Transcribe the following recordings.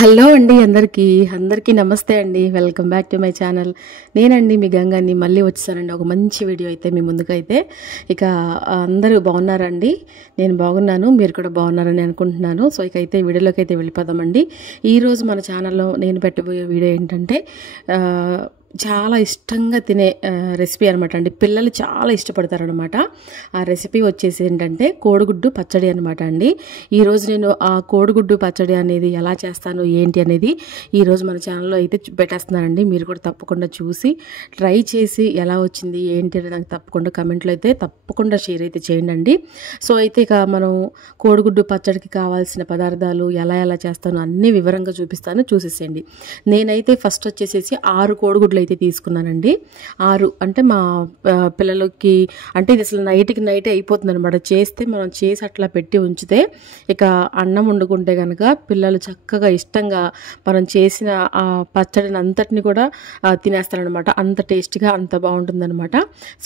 Hello అండి అందరికీ నమస్తే అండి. Welcome back to my channel. నేనండి మీ గంగాని మళ్ళీ వచ్చేసానండి ఒక మంచి వీడియో అయితే మీ ముందుకైతే. ఇక అందరూ బాగున్నారండి? నేను బాగున్నాను, మీరు కూడా బాగున్నారని అనుకుంటున్నాను. సో ఇక అయితే వీడియోలోకి అయితే వెళ్ళిపోదామండి. ఈరోజు మన ఛానల్లో నేను పెట్టబోయే వీడియో ఏంటంటే చాలా ఇష్టంగా తినే రెసిపీ అనమాట అండి. పిల్లలు చాలా ఇష్టపడతారనమాట. ఆ రెసిపీ వచ్చేసి ఏంటంటే కోడిగుడ్డు పచ్చడి అనమాట అండి. ఈరోజు నేను ఆ కోడిగుడ్డు పచ్చడి అనేది ఎలా చేస్తాను ఏంటి అనేది ఈరోజు మన ఛానల్లో అయితే పెట్టేస్తున్నానండి. మీరు కూడా తప్పకుండా చూసి ట్రై చేసి ఎలా వచ్చింది ఏంటి అనేది నాకు తప్పకుండా కమెంట్లో అయితే తప్పకుండా షేర్ అయితే చేయండి. సో అయితే ఇక మనం కోడిగుడ్డు పచ్చడికి కావాల్సిన పదార్థాలు ఎలా చేస్తాను అన్నీ వివరంగా చూపిస్తాను, చూసేసేయండి. నేనైతే ఫస్ట్ వచ్చేసేసి 6 కోడిగుడ్లు అయితే తీసుకున్నానండి. 6 అంటే మా పిల్లలకి అంటే ఇది అసలు నైటే అయిపోతుంది అనమాట. చేస్తే మనం చేసి అట్లా పెట్టి ఉంచితే ఇక అన్నం వండుకుంటే కనుక పిల్లలు చక్కగా ఇష్టంగా మనం చేసిన ఆ పచ్చడిని అంతటిని కూడా తినేస్తారనమాట. అంత టేస్ట్గా అంత బాగుంటుందన్నమాట.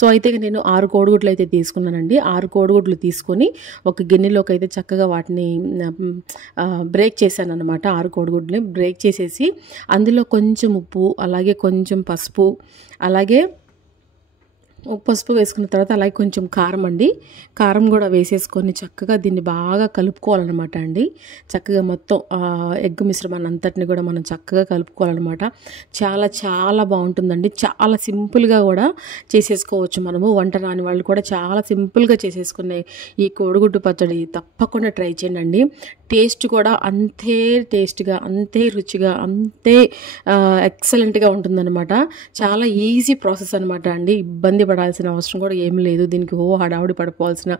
సో అయితే నేను 6 కోడిగుడ్లు అయితే తీసుకున్నానండి. 6 కోడిగుడ్లు తీసుకొని ఒక గిన్నెలోకి అయితే చక్కగా వాటిని బ్రేక్ చేశాను అనమాట. 6 కోడిగుడ్లని బ్రేక్ చేసేసి అందులో కొంచెం ఉప్పు, అలాగే కొంచెం పసుపు, అలాగే పసుపు వేసుకున్న తర్వాత అలాగే కొంచెం కారం అండి. కారం కూడా వేసేసుకొని చక్కగా దీన్ని బాగా కలుపుకోవాలన్నమాట అండి. చక్కగా మొత్తం ఎగ్ మిశ్రమాన్ని అంతటిని కూడా మనం చక్కగా కలుపుకోవాలన్నమాట. చాలా బాగుంటుందండి. చాలా సింపుల్గా కూడా చేసేసుకోవచ్చు మనము. వంట రాని వాళ్ళు కూడా చాలా సింపుల్గా చేసేసుకునే ఈ కోడిగుడ్డు పచ్చడి తప్పకుండా ట్రై చేయండి. టేస్ట్ కూడా అంతే టేస్ట్గా, అంతే రుచిగా, అంతే ఎక్సలెంట్గా ఉంటుందన్నమాట. చాలా ఈజీ ప్రాసెస్ అనమాట అండి. ఇబ్బంది పడాల్సిన అవసరం కూడా ఏం లేదు. దీనికి హడావుడి పడిపోవాల్సిన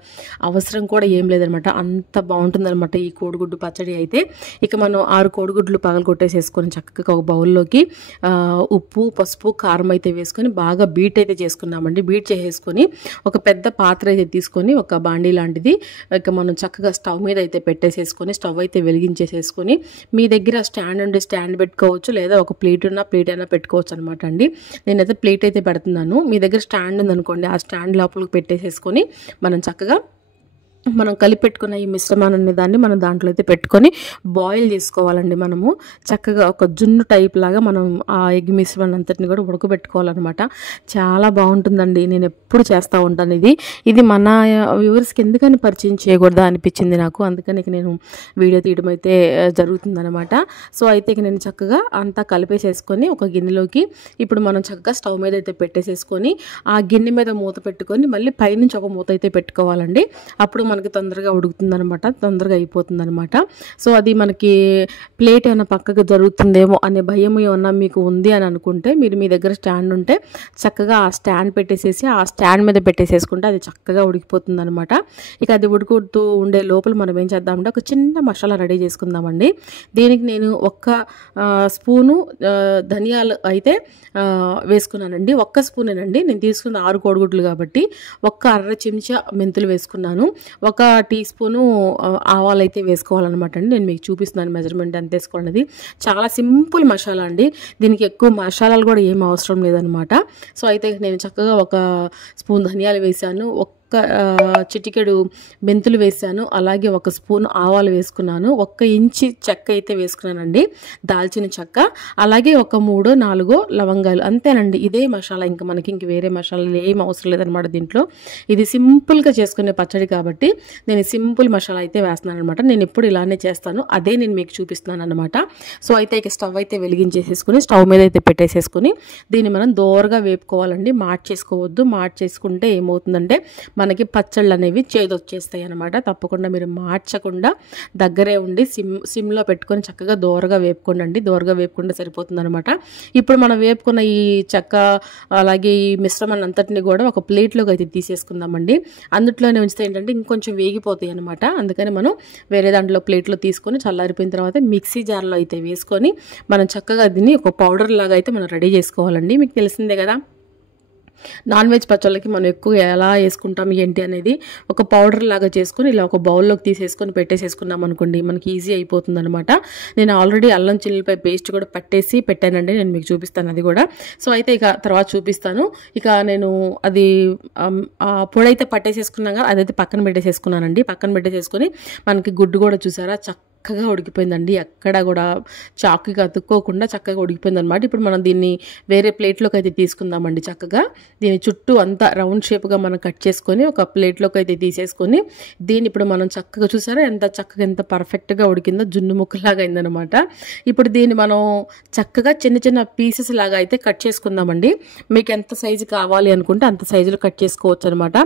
అవసరం కూడా ఏం లేదనమాట. అంత బాగుంటుందన్నమాట ఈ కోడిగుడ్డు పచ్చడి అయితే. ఇక మనం 6 కోడిగుడ్లు పగలగొట్టేసేసుకొని చక్కగా ఒక బౌల్లోకి ఉప్పు, పసుపు, కారం అయితే వేసుకొని బాగా బీట్ అయితే చేసుకున్నామండి. బీట్ చేసేసుకొని ఒక పెద్ద పాత్ర అయితే తీసుకొని ఒక బాండీ లాంటిది ఇక మనం చక్కగా స్టవ్ మీద అయితే పెట్టేసేసుకొని స్టవ్ అయితే వెలిగించేసేసుకొని మీ దగ్గర స్టాండ్ ఉంటే స్టాండ్ పెట్టుకోవచ్చు, లేదా ఒక ప్లేట్ అయినా పెట్టుకోవచ్చు అనమాట అండి. నేనైతే ప్లేట్ అయితే పెడుతున్నాను. మీ దగ్గర స్టాండ్ ఉందనుకోండి, ఆ స్టాండ్ లోపలికి పెట్టేసేసుకొని మనం చక్కగా మనం కలిపెట్టుకున్న ఈ మిశ్రమాన్ని దాన్ని మనం దాంట్లో అయితే పెట్టుకొని బాయిల్ చేసుకోవాలండి. మనము చక్కగా ఒక జున్ను టైప్ లాగా మనం ఆ ఎగ్ మిశ్రమాన్ని అంతటిని కూడా ఉడకబెట్టుకోవాలన్నమాట. చాలా బాగుంటుందండి. నేను ఎప్పుడు చేస్తూ ఉంటాను. ఇది మన వ్యూవర్స్కి ఎందుకని పరిచయం చేయకూడదా అనిపించింది నాకు. అందుకని నేను వీడియో తీయడం అయితే జరుగుతుందన్నమాట. సో అయితే నేను చక్కగా అంతా కలిపేసేసుకొని ఒక గిన్నెలోకి ఇప్పుడు మనం చక్కగా స్టవ్ మీద అయితే పెట్టేసేసుకొని ఆ గిన్నె మీద మూత పెట్టుకొని మళ్ళీ పైనుంచి ఒక మూత అయితే పెట్టుకోవాలండి. అప్పుడు మనకి తొందరగా ఉడుకుతుందనమాట, తొందరగా అయిపోతుందనమాట. సో అది మనకి ప్లేట్ ఏమైనా పక్కకు జరుగుతుందేమో అనే భయం ఏమన్నా మీకు ఉంది అని అనుకుంటే మీరు మీ దగ్గర స్టాండ్ ఉంటే చక్కగా ఆ స్టాండ్ పెట్టేసేసి ఆ స్టాండ్ మీద పెట్టేసేసుకుంటే అది చక్కగా ఉడికిపోతుందనమాట. ఇక అది ఉడుకుతూ ఉండే లోపల మనం ఏం చేద్దామంటే ఒక చిన్న మసాలా రెడీ చేసుకుందామండి. దీనికి నేను ఒక్క స్పూను ధనియాలు అయితే వేసుకున్నానండి. ఒక్క స్పూనేనండి. నేను తీసుకున్న 6 కోడిగుడ్లు కాబట్టి ఒక్క అర చెంచా మెంతులు వేసుకున్నాను. 1 టీ స్పూను ఆవాలు అయితే వేసుకోవాలన్నమాట అండి. నేను మీకు చూపిస్తున్నాను మెజర్మెంట్ ఎంత వేసుకోండి. చాలా సింపుల్ మసాలా అండి. దీనికి ఎక్కువ మసాలాలు కూడా ఏం అవసరం లేదనమాట. సో అయితే నేను చక్కగా 1 స్పూన్ ధనియాలు వేసాను, చిటికెడు మెంతులు వేసాను, అలాగే 1 స్పూన్ ఆవాలు వేసుకున్నాను, 1 ఇంచి చెక్క అయితే వేసుకున్నానండి, దాల్చిన చెక్క, అలాగే 3-4 లవంగాలు, అంతేనండి. ఇదే మసాలా. ఇంకా మనకి ఇంక వేరే మసాలాలు ఏం అవసరం లేదనమాట దీంట్లో. ఇది సింపుల్గా చేసుకునే పచ్చడి కాబట్టి నేను సింపుల్ మసాలా అయితే వేస్తున్నాను అనమాట. నేను ఎప్పుడు ఇలానే చేస్తాను, అదే నేను మీకు చూపిస్తున్నాను అనమాట. సో అయితే ఇక స్టవ్ అయితే వెలిగించేసేసుకుని స్టవ్ మీద అయితే పెట్టేసేసుకుని దీన్ని మనం దోరగా వేపుకోవాలండి. మార్చేసుకోవద్దు. మార్చేసుకుంటే ఏమవుతుందంటే మనకి పచ్చళ్ళు అనేవి చేదొచ్చేస్తాయి అనమాట. తప్పకుండా మీరు మార్చకుండా దగ్గరే ఉండి సిమ్లో పెట్టుకొని చక్కగా దోరగా వేపుకోండి. దోరగా వేపుకుంటే సరిపోతుంది అనమాట. ఇప్పుడు మనం వేపుకున్న ఈ చెక్క అలాగే ఈ మిశ్రమాన్ని అంతటిని కూడా ఒక ప్లేట్లోకి అయితే తీసేసుకుందామండి. అందులోనే ఉంచితే ఏంటంటే ఇంకొంచెం వేగిపోతాయి అనమాట. అందుకని మనం వేరే దాంట్లో ప్లేట్లో తీసుకొని చల్లారిపోయిన తర్వాత మిక్సీ జార్లో అయితే వేసుకొని మనం చక్కగా దీన్ని ఒక పౌడర్ లాగా అయితే మనం రెడీ చేసుకోవాలండి. మీకు తెలిసిందే కదా, నాన్ వెజ్ పచ్చళ్ళకి మనం ఎక్కువ ఎలా వేసుకుంటాం ఏంటి అనేది ఒక పౌడర్ లాగా చేసుకొని ఇలా ఒక బౌల్లోకి తీసేసుకొని పెట్టేసేసుకున్నాం అనుకోండి, మనకి ఈజీ అయిపోతుంది అనమాట. నేను ఆల్రెడీ అల్లం చిల్లిపాయ పేస్ట్ కూడా పెట్టానండి. నేను మీకు చూపిస్తాను అది కూడా. సో అయితే ఇక తర్వాత చూపిస్తాను. ఇక నేను అది పొడైతే పట్టేసేసుకున్నాగా అదైతే పక్కన పెట్టేసేసుకున్నానండి. పక్కన పెట్టేసేసుకొని మనకి గుడ్డు కూడా చూసారా చక్కగా ఉడికిపోయిందండి. ఎక్కడ కూడా చాకుకి అతుక్కోకుండా చక్కగా ఉడికిపోయిందనమాట. ఇప్పుడు మనం దీన్ని వేరే ప్లేట్లోకి అయితే తీసుకుందామండి. చక్కగా దీని చుట్టూ అంతా రౌండ్ షేప్గా మనం కట్ చేసుకొని ఒక ప్లేట్లోకి అయితే తీసేసుకొని దీన్ని ఇప్పుడు మనం చక్కగా చూసారా ఎంత చక్కగా ఎంత పర్ఫెక్ట్గా ఉడికిందో, జున్ను ముక్కలాగా అయిందనమాట. ఇప్పుడు దీన్ని మనం చక్కగా చిన్న చిన్న పీసెస్ లాగా అయితే కట్ చేసుకుందామండి. మీకు ఎంత సైజు కావాలి అనుకుంటే అంత సైజులో కట్ చేసుకోవచ్చు అనమాట.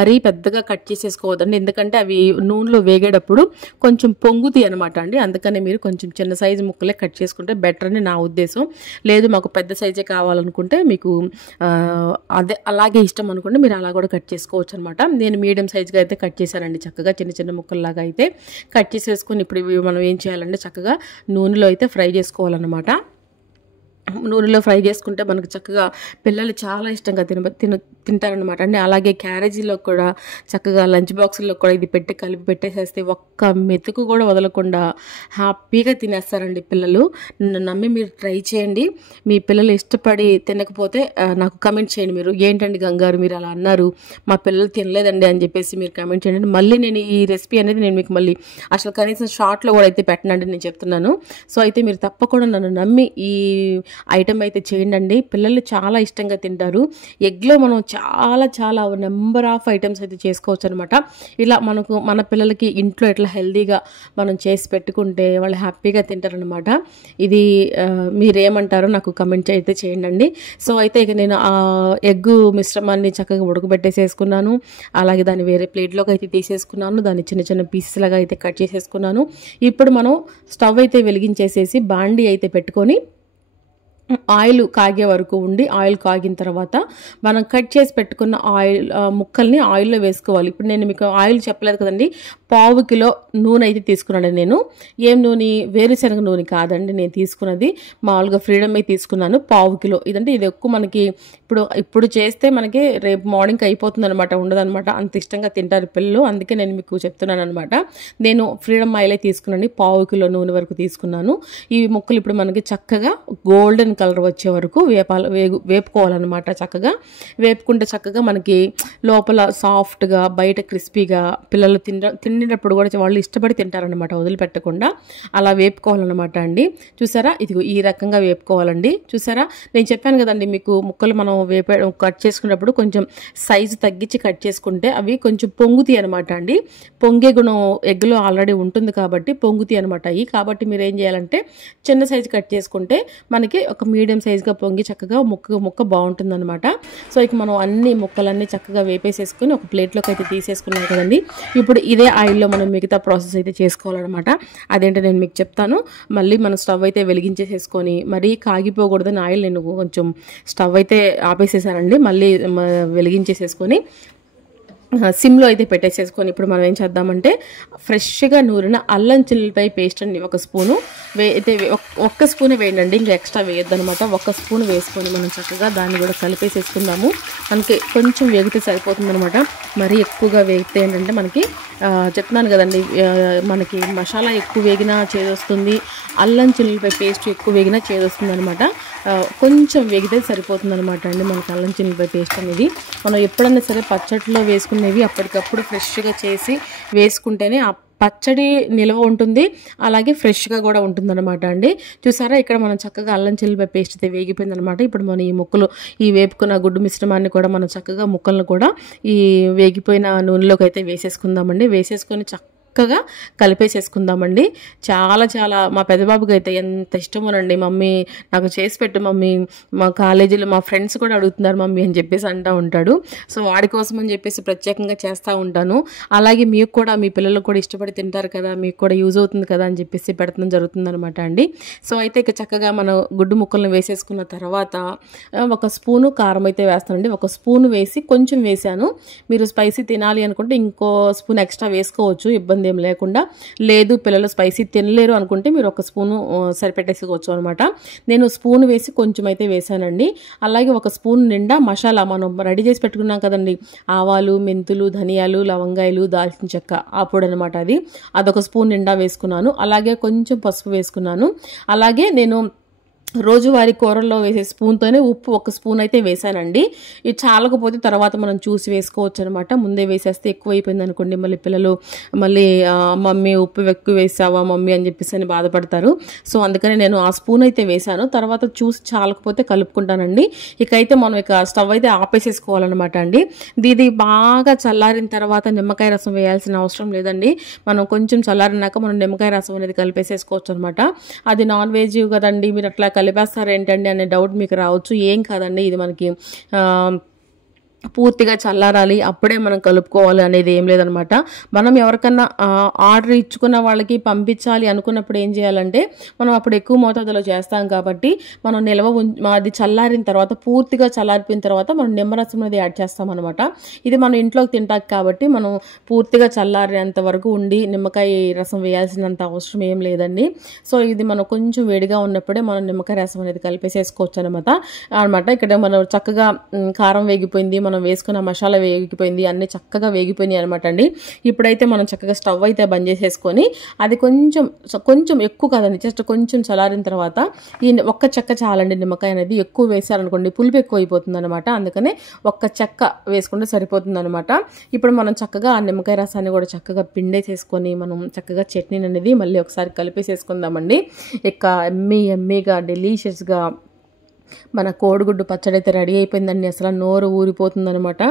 మరీ పెద్దగా కట్ చేసేసుకోవద్దండి, ఎందుకంటే అవి నూనెలో వేగేటప్పుడు కొంచెం పొంగుతాయి అనమాట అండి. అందుకనే మీరు కొంచెం చిన్న సైజు ముక్కలే కట్ చేసుకుంటే బెటర్ అని నా ఉద్దేశం. లేదు మాకు పెద్ద సైజే కావాలనుకుంటే మీకు అదే అలాగే ఇష్టం అనుకుంటే మీరు అలా కూడా కట్ చేసుకోవచ్చు అనమాట. నేను మీడియం సైజుగా అయితే కట్ చేశానండి. చక్కగా చిన్న చిన్న ముక్కల్లాగా అయితే కట్ చేసేసుకొని ఇప్పుడు ఇవి మనం ఏం చేయాలంటే చక్కగా నూనెలో అయితే ఫ్రై చేసుకోవాలన్నమాట. నూనెలో ఫ్రై చేసుకుంటే మనకు చక్కగా పిల్లలు చాలా ఇష్టంగా తింటారనమాట అండి. అలాగే క్యారేజీలో కూడా చక్కగా లంచ్ బాక్సుల్లో కూడా ఇది పెట్టి కలిపి పెట్టేసేస్తే ఒక్క మెతుకు కూడా వదలకుండా హ్యాపీగా తినేస్తారండి పిల్లలు. నన్ను నమ్మి మీరు ట్రై చేయండి. మీ పిల్లలు ఇష్టపడి తినకపోతే నాకు కమెంట్ చేయండి. మీరు ఏంటండి గంగారు మీరు అలా అన్నారు, మా పిల్లలు తినలేదండి అని చెప్పేసి మీరు కమెంట్ చేయండి. మళ్ళీ నేను ఈ రెసిపీ అనేది నేను మీకు మళ్ళీ అసలు కనీసం షార్ట్లో కూడా అయితే పెట్టనండి, నేను చెప్తున్నాను. సో అయితే మీరు తప్పకుండా నన్ను నమ్మి ఈ ఐటమ్ అయితే చేయండి. పిల్లలు చాలా ఇష్టంగా తింటారు. ఎగ్లో మనం చాలా చాలా నెంబర్ ఆఫ్ ఐటమ్స్ అయితే చేసుకోవచ్చు అనమాట. ఇలా మన పిల్లలకి ఇంట్లో ఎట్లా హెల్తీగా మనం చేసి పెట్టుకుంటే వాళ్ళు హ్యాపీగా తింటారనమాట. ఇది మీరేమంటారో నాకు కమెంట్ అయితే చేయండి. సో అయితే ఇక నేను ఆ ఎగ్గు మిశ్రమాన్ని చక్కగా ఉడకబెట్టేసేసుకున్నాను. అలాగే దాన్ని వేరే ప్లేట్లోకి అయితే తీసేసుకున్నాను. దాన్ని చిన్న చిన్న పీసెస్ లాగా అయితే కట్ చేసేసుకున్నాను. ఇప్పుడు మనం స్టవ్ అయితే వెలిగించేసేసి బాండీ అయితే పెట్టుకొని ఆయిల్ కాగే వరకు ఉండి, ఆయిల్ కాగిన తర్వాత మనం కట్ చేసి పెట్టుకున్న ముక్కల్ని ఆయిల్లో వేసుకోవాలి. ఇప్పుడు నేను మీకు ఆయిల్ చెప్పలేదు కదండి, 1/2 కిలో నూనె అయితే తీసుకున్నాను. నేను ఏం నూనె, వేరుశనగ నూనె కాదండి నేను తీసుకున్నది, మామూలుగా ఫ్రీడమ్ అయితే తీసుకున్నాను. 1/2 కిలో. ఇదంటే ఇది ఎక్కువ మనకి ఇప్పుడు చేస్తే మనకి రేపు మార్నింగ్కి అయిపోతుంది అనమాట, ఉండదనమాట. అంత ఇష్టంగా తింటారు పిల్లలు, అందుకే నేను మీకు చెప్తున్నాను అనమాట. నేను ఫ్రీడమ్ ఆయిల్ తీసుకున్నాను, 1/2 కిలో నూనె వరకు తీసుకున్నాను. ఈ ముక్కలు ఇప్పుడు మనకి చక్కగా గోల్డెన్ కలర్ వచ్చే వరకు వేపుకోవాలన్నమాట. చక్కగా వేపుకుంటే చక్కగా మనకి లోపల సాఫ్ట్గా బయట క్రిస్పీగా పిల్లలు తినేటప్పుడు కూడా వాళ్ళు ఇష్టపడి తింటారనమాట, వదిలిపెట్టకుండా అలా వేపుకోవాలన్నమాట అండి. చూసారా, ఇదిగో ఈ రకంగా వేపుకోవాలండి. చూసారా, నేను చెప్పాను కదండి మీకు ముక్కలు మనం కట్ చేసుకున్నప్పుడు కొంచెం సైజు తగ్గించి కట్ చేసుకుంటే అవి కొంచెం పొంగుతాయి అనమాట అండి. పొంగే గుణం ఎగ్లో ఆల్రెడీ ఉంటుంది కాబట్టి పొంగుతాయి అనమాట. కాబట్టి మీరు ఏం చేయాలంటే చిన్న సైజు కట్ చేసుకుంటే మనకి ఒక మీడియం సైజుగా పొంగి చక్కగా ముక్క బాగుంటుందన్నమాట. సో ఇక మనం అన్ని ముక్కలన్నీ చక్కగా వేపేసేసుకొని ఒక ప్లేట్లోకి అయితే తీసేసుకున్నాం కదండి. ఇప్పుడు ఇదే ఆయిల్లో మనం మిగతా ప్రాసెస్ అయితే చేసుకోవాలన్నమాట. అదేంటో నేను మీకు చెప్తాను. మళ్ళీ మనం స్టవ్ అయితే వెలిగించేసేసుకొని, మరీ కాగిపోకూడదని ఆయిల్ నేను కొంచెం స్టవ్ అయితే ఆపేసేసానండి. మళ్ళీ వెలిగించేసేసుకొని సిమ్లో అయితే పెట్టేసేసుకొని ఇప్పుడు మనం ఏం చేద్దామంటే ఫ్రెష్గా నూరిన అల్లం చిల్లిపాయ పేస్ట్ అండి 1 స్పూను అయితే 1 స్పూన్ వేయండి, ఇంకా ఎక్స్ట్రా వేయొద్దనమాట. 1 స్పూన్ వేసుకొని మనం చక్కగా దాన్ని కూడా కలిపేసేసుకుందాము. మనకి కొంచెం వేగితే సరిపోతుంది అనమాట. మరీ ఎక్కువగా వేగితే ఏంటంటే మనకి చెప్తున్నాను కదండి, మనకి మసాలా ఎక్కువ వేగినా చేదొస్తుంది, అల్లం చిల్లిపాయ పేస్ట్ ఎక్కువ వేగినా చేదొస్తుంది అనమాట. కొంచెం వేగితే సరిపోతుంది అనమాట అండి మనకి అల్లం చిల్లిపాయ పేస్ట్ అనేది. మనం ఎప్పుడన్నా సరే పచ్చడిలో వేసుకునేవి అప్పటికప్పుడు ఫ్రెష్గా చేసి వేసుకుంటేనే ఆ పచ్చడి నిల్వ ఉంటుంది, అలాగే ఫ్రెష్గా కూడా ఉంటుందన్నమాట అండి. చూసారా, ఇక్కడ మనం చక్కగా అల్లం చిల్లిపాయ పేస్ట్ అయితే వేగిపోయిందనమాట. ఇప్పుడు మనం ఈ వేపుకున్న గుడ్డు మిశ్రమాన్ని కూడా మనం చక్కగా ముక్కలను కూడా ఈ వేగిపోయిన నూనెలోకి అయితే వేసేసుకుందామండి. వేసేసుకొని చక్కగా కలిపేసేసుకుందామండి. చాలా చాలా మా పెద్దబాబుకి అయితే ఎంత ఇష్టమోనండి. మమ్మీ నాకు చేసి పెట్టు మమ్మీ, మా కాలేజీలో మా ఫ్రెండ్స్ కూడా అడుగుతున్నారు మమ్మీ అని చెప్పేసి అంటూ ఉంటాడు. సో వాడి కోసం అని చెప్పేసి ప్రత్యేకంగా చేస్తూ ఉంటాను. అలాగే మీకు కూడా మీ పిల్లలు కూడా ఇష్టపడి తింటారు కదా, మీకు కూడా యూజ్ అవుతుంది కదా అని చెప్పేసి పెట్టడం జరుగుతుంది అనమాట అండి. సో అయితే ఇక చక్కగా మనం గుడ్డు ముక్కలను వేసేసుకున్న తర్వాత 1 స్పూను కారం అయితే వేస్తానండి. 1 స్పూన్ వేసి కొంచెం వేసాను. మీరు స్పైసీ తినాలి అనుకుంటే ఇంకో స్పూన్ ఎక్స్ట్రా వేసుకోవచ్చు, ఇబ్బంది ఏం లేకుండా. లేదు పిల్లలు స్పైసీ తినలేరు అనుకుంటే మీరు 1 స్పూను సరిపెట్టేసుకోవచ్చు అనమాట. నేను స్పూన్ వేసి కొంచెం అయితే వేసానండి. అలాగే 1 స్పూన్ నిండా మసాలా మనం రెడీ చేసి పెట్టుకున్నాం కదండి, ఆవాలు, మెంతులు, ధనియాలు, లవంగాయలు, దాల్చిన చెక్క ఆ పొడి అనమాట. అదొక స్పూన్ నిండా వేసుకున్నాను. అలాగే కొంచెం పసుపు వేసుకున్నాను. అలాగే నేను రోజువారీ కూరల్లో వేసే స్పూన్తోనే ఉప్పు ఒక స్పూన్ అయితే వేసానండి. ఇది చాలకపోతే తర్వాత మనం చూసి వేసుకోవచ్చు అనమాట. ముందే వేసేస్తే ఎక్కువ అయిపోయింది అనుకోండి, మళ్ళీ పిల్లలు మళ్ళీ మమ్మీ ఉప్పు ఎక్కువ వేసావా మమ్మీ అని చెప్పేసి అని బాధపడతారు. సో అందుకని నేను ఆ స్పూన్ అయితే వేసాను. తర్వాత చూసి చాలకపోతే కలుపుకుంటానండి. ఇకైతే మనం ఇక స్టవ్ అయితే ఆపేసేసుకోవాలన్నమాట అండి. ఇది బాగా చల్లారిన తర్వాత నిమ్మకాయ రసం వేయాల్సిన అవసరం లేదండి. మనం కొంచెం చల్లారినాక మనం నిమ్మకాయ రసం అనేది కలిపేసేసుకోవచ్చు అనమాట. అది నాన్ వెజ్ కదండి, మీరు అట్లా కలిపేస్తారు ఏంటండి అనే డౌట్ మీకు రావచ్చు. ఏం కాదండి, ఇది మనకి పూర్తిగా చల్లారాలి అప్పుడే మనం కలుపుకోవాలి అనేది ఏం లేదనమాట. మనం ఎవరికన్నా ఆర్డర్ ఇచ్చుకున్న వాళ్ళకి పంపించాలి అనుకున్నప్పుడు ఏం చేయాలంటే, మనం అప్పుడు ఎక్కువ మోతాదులో చేస్తాం కాబట్టి మనం అది చల్లారిన తర్వాత, పూర్తిగా చల్లారిపోయిన తర్వాత మనం నిమ్మరసం అనేది యాడ్ చేస్తాం అనమాట. ఇది మనం ఇంట్లోకి తింటాం కాబట్టి మనం పూర్తిగా చల్లారేంత వరకు ఉండి నిమ్మకాయ రసం వేయాల్సినంత అవసరం ఏం లేదండి. సో ఇది మనం కొంచెం వేడిగా ఉన్నప్పుడే మనం నిమ్మకాయ రసం అనేది కలిపేసేసుకోవచ్చు అనమాట. ఇక్కడ మనం చక్కగా కారం వేగిపోయింది, మనం వేసుకున్న మసాలా వేగిపోయింది, అన్ని చక్కగా వేగిపోయినాయి అనమాట అండి. ఇప్పుడైతే మనం చక్కగా స్టవ్ అయితే బంద్ చేసేసుకొని, అది కొంచెం ఎక్కువ కాదండి, జస్ట్ కొంచెం చల్లారిన తర్వాత ఈ ఒక్క చెక్క చాలండి. నిమ్మకాయ అనేది ఎక్కువ వేసారనుకోండి పులుపు ఎక్కువ అయిపోతుంది అనమాట. అందుకనే ఒక్క చెక్క వేసుకుంటే సరిపోతుంది అనమాట. ఇప్పుడు మనం చక్కగా ఆ నిమ్మకాయ రసాన్ని కూడా చక్కగా పిండేసేసుకొని మనం చక్కగా చట్నీ అనేది మళ్ళీ ఒకసారి కలిపేసేసుకుందామండి. ఇక ఎమ్మీగా డెలీషియస్గా మన కోడిగుడ్డు పచ్చడి అయితే రెడీ అయిపోయిందండి. అసలు నోరు ఊరిపోతుంది అనమాట.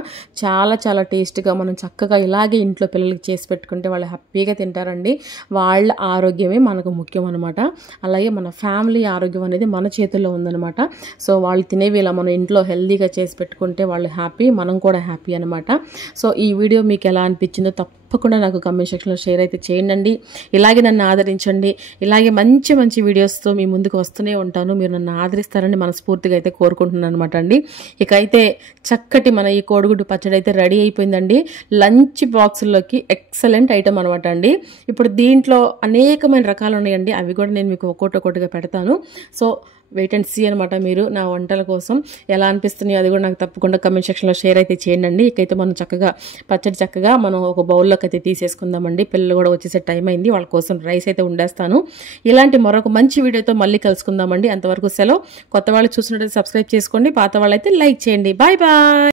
చాలా చాలా టేస్ట్గా మనం చక్కగా ఇలాగే ఇంట్లో పిల్లలకి చేసి పెట్టుకుంటే వాళ్ళు హ్యాపీగా తింటారండి. వాళ్ళ ఆరోగ్యమే మనకు ముఖ్యం అనమాట. అలాగే మన ఫ్యామిలీ ఆరోగ్యం అనేది మన చేతుల్లో ఉందనమాట. సో వాళ్ళు తినేవి ఇలా మనం ఇంట్లో హెల్దీగా చేసి పెట్టుకుంటే వాళ్ళు హ్యాపీ, మనం కూడా హ్యాపీ అనమాట. సో ఈ వీడియో మీకు ఎలా అనిపించిందో తప్పకుండా నాకు కామెంట్ సెక్షన్లో షేర్ అయితే చేయండి. ఇలాగే నన్ను ఆదరించండి. ఇలాగే మంచి మంచి వీడియోస్తో మీ ముందుకు వస్తూనే ఉంటాను. మీరు నన్ను ఆదరిస్తారని మనస్ఫూర్తిగా అయితే కోరుకుంటున్నాను అనమాట అండి. ఇక అయితే చక్కటి మన ఈ కోడిగుడ్డు పచ్చడి అయితే రెడీ అయిపోయిందండి. లంచ్ బాక్సుల్లోకి ఎక్సలెంట్ ఐటమ్ అనమాట అండి. ఇప్పుడు దీంట్లో అనేకమైన రకాలు ఉన్నాయండి, అవి కూడా నేను మీకు ఒక్కొక్కటిగా పెడతాను. సో వెయిట్ అండ్ సీ అనమాట. మీరు నా వంటల కోసం ఎలా అనిపిస్తున్నాయో అది కూడా నాకు తప్పకుండా కమెంట్ సెక్షన్లో షేర్ అయితే చేయండి. ఇకైతే మనం చక్కగా మనం ఒక బౌల్లోకి అయితే తీసేసుకుందామండి. పిల్లలు కూడా వచ్చేసే టైం అయింది, వాళ్ళ కోసం రైస్ అయితే వండేస్తాను. ఇలాంటి మరొక మంచి వీడియోతో మళ్ళీ కలుసుకుందామండి. అంతవరకు సెలవు. కొత్త వాళ్ళు చూసినట్లయితే సబ్స్క్రైబ్ చేసుకోండి, పాత వాళ్ళు అయితే లైక్ చేయండి. Bye bye.